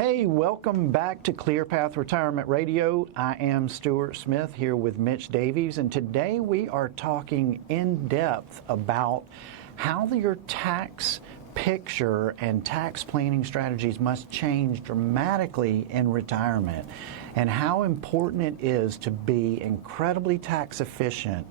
Hey, welcome back to ClearPath Retirement Radio. I am Stewart Smith here with Mitch Davies, and today we are talking in depth about how your tax picture and tax planning strategies must change dramatically in retirement, and how important it is to be incredibly tax efficient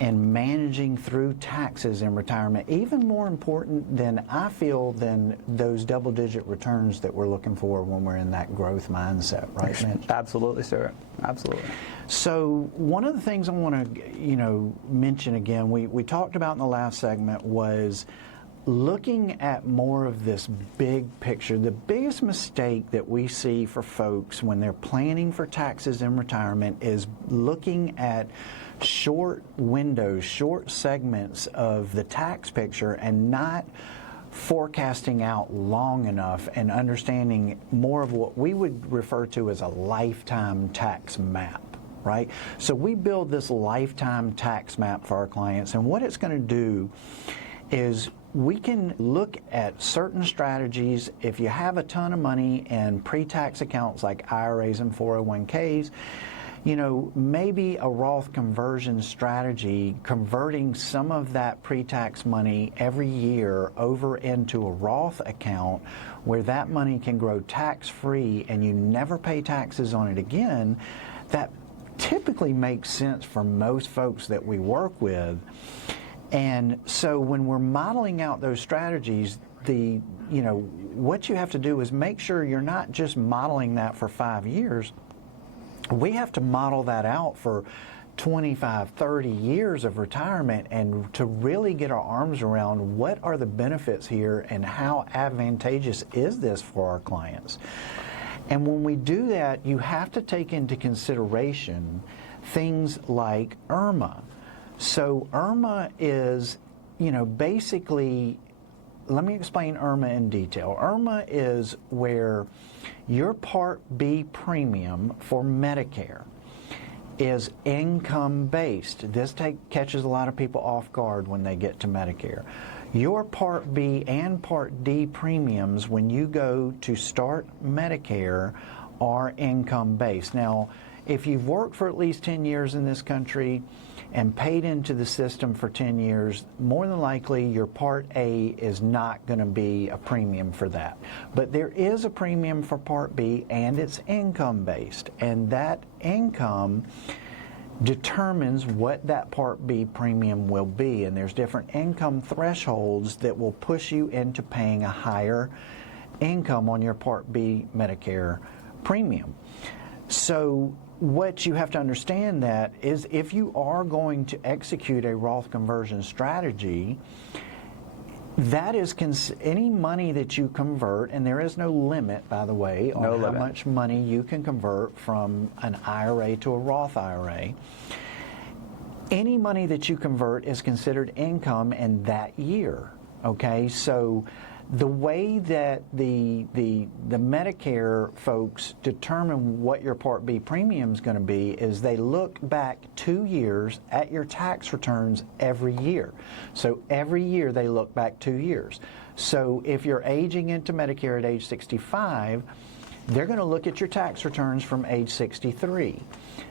and managing through taxes in retirement, even more important than I feel than those double-digit returns that we're looking for when we're in that growth mindset, right, Mitch? Absolutely, sir. Absolutely. So one of the things I want to, mention again, we talked about in the last segment was looking at more of this big picture. The biggest mistake that we see for folks when they're planning for taxes in retirement is looking at short windows, short segments of the tax picture and not forecasting out long enough and understanding more of what we would refer to as a lifetime tax map. Right? So we build this lifetime tax map for our clients, and what it's going to do is we can look at certain strategies. If you have a ton of money in pre-tax accounts like IRAs and 401ks, maybe a Roth conversion strategy, converting some of that pre-tax money every year over into a Roth account where that money can grow tax-free and you never pay taxes on it again, that typically makes sense for most folks that we work with. And so when we're modeling out those strategies, what you have to do is make sure you're not just modeling that for 5 years. We have to model that out for 25, 30 years of retirement, and to really get our arms around what are the benefits here and how advantageous is this for our clients. And when we do that, you have to take into consideration things like IRMAA. So IRMAA is, basically, let me explain IRMAA in detail. IRMAA is where your Part B premium for Medicare is income-based. This catches a lot of people off guard when they get to Medicare. Your Part B and Part D premiums, when you go to start Medicare, are income-based. Now, if you've worked for at least 10 years in this country and paid into the system for 10 years, more than likely your Part A is not going to be a premium for that. But there is a premium for Part B, and it's income-based. And that income determines what that Part B premium will be. And there's different income thresholds that will push you into paying a higher income on your Part B Medicare premium. So what you have to understand that is, if you are going to execute a Roth conversion strategy, that is any money that you convert, and there is no limit, by the way, on how much money you can convert from an IRA to a Roth IRA. Any money that you convert is considered income in that year. Okay, so the way that the Medicare folks determine what your Part B premium is going to be is they look back 2 years at your tax returns every year. So every year they look back 2 years. So if you're aging into Medicare at age 65, they're going to look at your tax returns from age 63.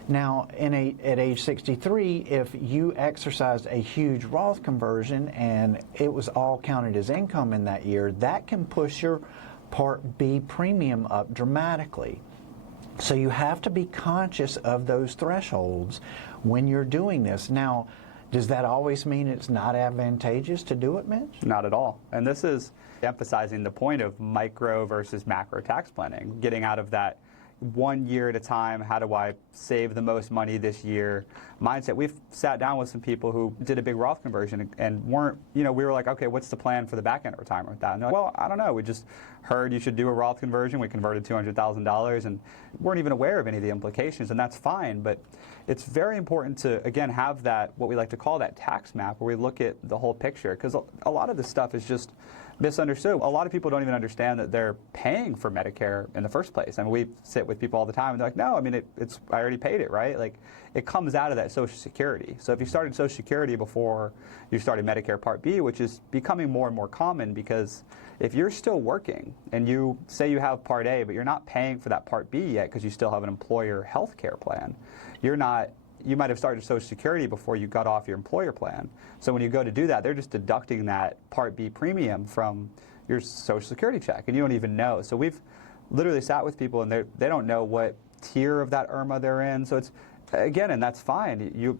Now, at age 63, if you exercised a huge Roth conversion and it was all counted as income in that year, that can push your Part B premium up dramatically. So you have to be conscious of those thresholds when you're doing this. Now, does that always mean it's not advantageous to do it, Mitch? Not at all. And this is emphasizing the point of micro versus macro tax planning, getting out of that 1 year at a time, how do I save the most money this year mindset. We've sat down with some people who did a big Roth conversion and weren't, we were like, okay, what's the plan for the back end of retirement with that? And they're like, well, I don't know. We just heard you should do a Roth conversion. We converted $200,000 and weren't even aware of any of the implications, and that's fine. But it's very important to, again, have that, what we like to call that tax map, where we look at the whole picture, because a lot of this stuff is just misunderstood. A lot of people don't even understand that they're paying for Medicare in the first place. I mean, we sit with people all the time and they're like, no, I mean, it's I already paid it, right? Like, it comes out of that Social Security. So if you started Social Security before you started Medicare Part B, which is becoming more and more common, because if you're still working and you say you have Part A, but you're not paying for that Part B yet because you still have an employer health care plan, you might have started Social Security before you got off your employer plan. So when you go to do that, they're just deducting that Part B premium from your Social Security check, and you don't even know. So we've literally sat with people, and they don't know what tier of that IRMAA they're in. So it's, again, and that's fine. You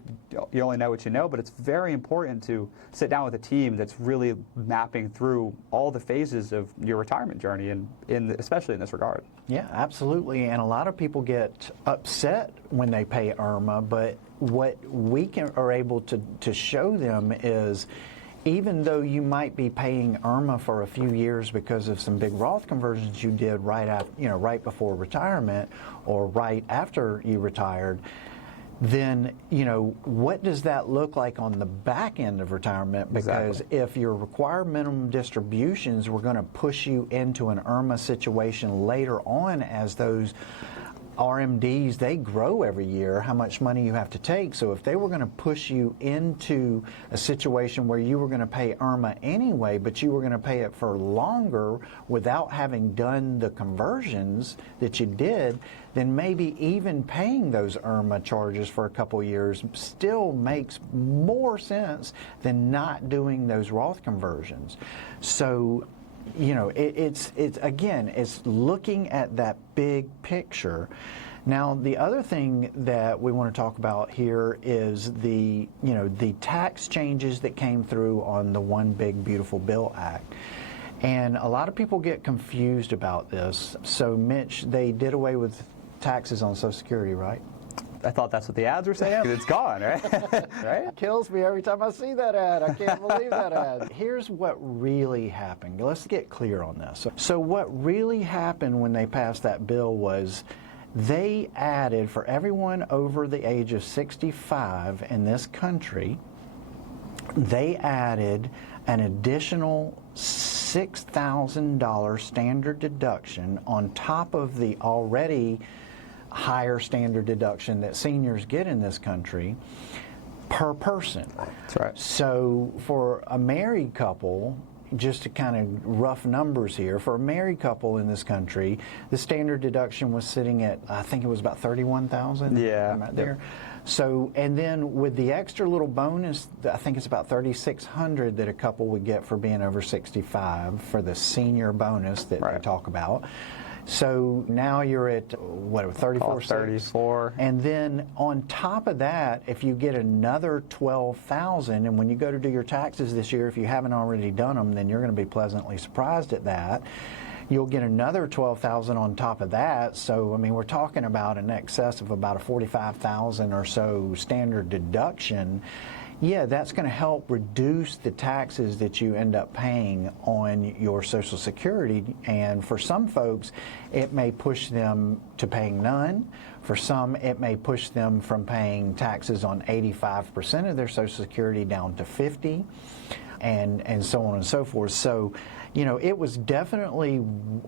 only know what you know, but it's very important to sit down with a team that's really mapping through all the phases of your retirement journey, and especially in this regard. Yeah, absolutely. And a lot of people get upset when they pay IRMAA, but what we are able to show them is, even though you might be paying IRMAA for a few years because of some big Roth conversions you did right before retirement or right after you retired, then, what does that look like on the back end of retirement? Because if your required minimum distributions were going to push you into an IRMAA situation later on, as those RMDs, they grow every year, how much money you have to take. So if they were going to push you into a situation where you were going to pay IRMAA anyway, but you were going to pay it for longer without having done the conversions that you did, then maybe even paying those IRMAA charges for a couple years still makes more sense than not doing those Roth conversions. So, it's looking at that big picture. Now, the other thing that we want to talk about here is the tax changes that came through on the One Big Beautiful Bill Act. And a lot of people get confused about this. So, Mitch, they did away with taxes on Social Security, right? I thought that's what the ads were saying. It's gone, right? Right? It kills me every time I see that ad. I can't believe that ad. Here's what really happened. Let's get clear on this. So what really happened when they passed that bill was they added, for everyone over the age of 65 in this country, they added an additional $6,000 standard deduction on top of the already higher standard deduction that seniors get in this country per person. That's right. So for a married couple, just to kind of rough numbers here, for a married couple in this country, the standard deduction was sitting at, I think it was about $31,000. Yeah. Right there. So, and then with the extra little bonus, I think it's about $3,600 that a couple would get for being over 65 for the senior bonus that they talk about. So now you're at, what, 34? 34. And then on top of that, if you get another $12,000, and when you go to do your taxes this year, if you haven't already done them, then you're going to be pleasantly surprised at that. You'll get another $12,000 on top of that. So, I mean, we're talking about in excess of about a $45,000 or so standard deduction. Yeah, that's going to help reduce the taxes that you end up paying on your Social Security. And for some folks, it may push them to paying none. For some, it may push them from paying taxes on 85% of their Social Security down to 50%, and so on and so forth. So, you know, it was definitely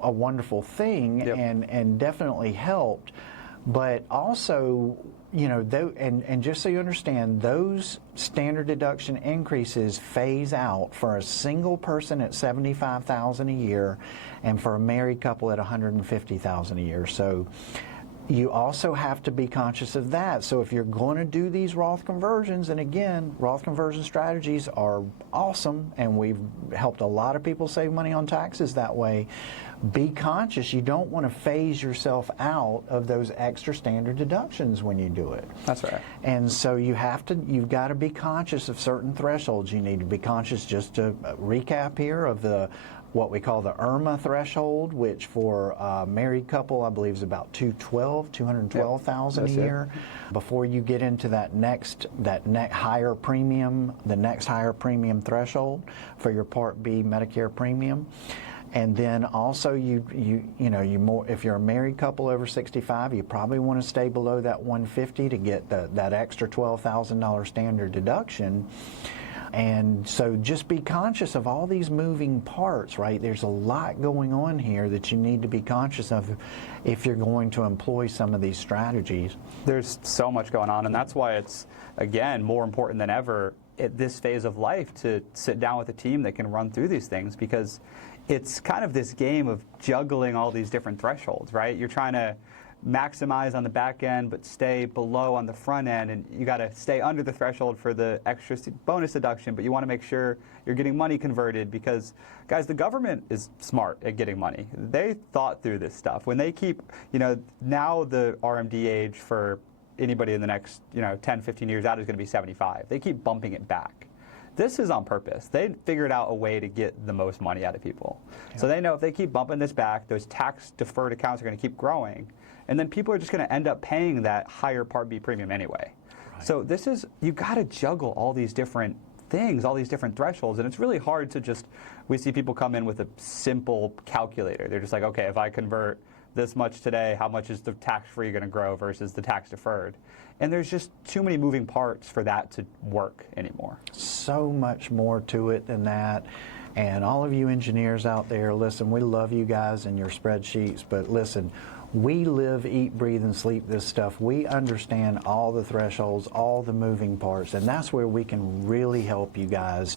a wonderful thing, and definitely helped. But also, you know, and just so you understand, those standard deduction increases phase out for a single person at $75,000 a year, and for a married couple at $150,000 a year. So you also have to be conscious of that. So if you're going to do these Roth conversions, and again, Roth conversion strategies are awesome, and we've helped a lot of people save money on taxes that way. Be conscious. You don't want to phase yourself out of those extra standard deductions when you do it. That's right. And so you've got to be conscious of certain thresholds. You need to be conscious, just to recap here, of what we call the IRMAA threshold, which for a married couple, I believe, is about $212,000 a year. Before you get into that next higher premium, the next higher premium threshold for your Part B Medicare premium. And then also, if you're a married couple over 65, you probably want to stay below that 150 to get that extra $12,000 standard deduction. And so just be conscious of all these moving parts, right? There's a lot going on here that you need to be conscious of if you're going to employ some of these strategies. There's so much going on, and that's why it's, again, more important than ever at this phase of life to sit down with a team that can run through these things, because it's kind of this game of juggling all these different thresholds, right? You're trying to maximize on the back end but stay below on the front end, and you got to stay under the threshold for the extra bonus deduction, but you want to make sure you're getting money converted, because guys, the government is smart at getting money. They thought through this stuff. When they keep, now the RMD age for anybody in the next 10, 15 years out is going to be 75. They keep bumping it back. This is on purpose. They figured out a way to get the most money out of people. Yeah. So they know if they keep bumping this back, those tax deferred accounts are going to keep growing. And then people are just going to end up paying that higher Part B premium anyway. Right. So this is, you got to juggle all these different things, all these different thresholds. And it's really hard to just, we see people come in with a simple calculator. They're just like, okay, if I convert this much today, how much is the tax-free going to grow versus the tax-deferred? And there's just too many moving parts for that to work anymore. So much more to it than that. And all of you engineers out there, listen, we love you guys and your spreadsheets, but listen, we live, eat, breathe, and sleep this stuff. We understand all the thresholds, all the moving parts, and that's where we can really help you guys.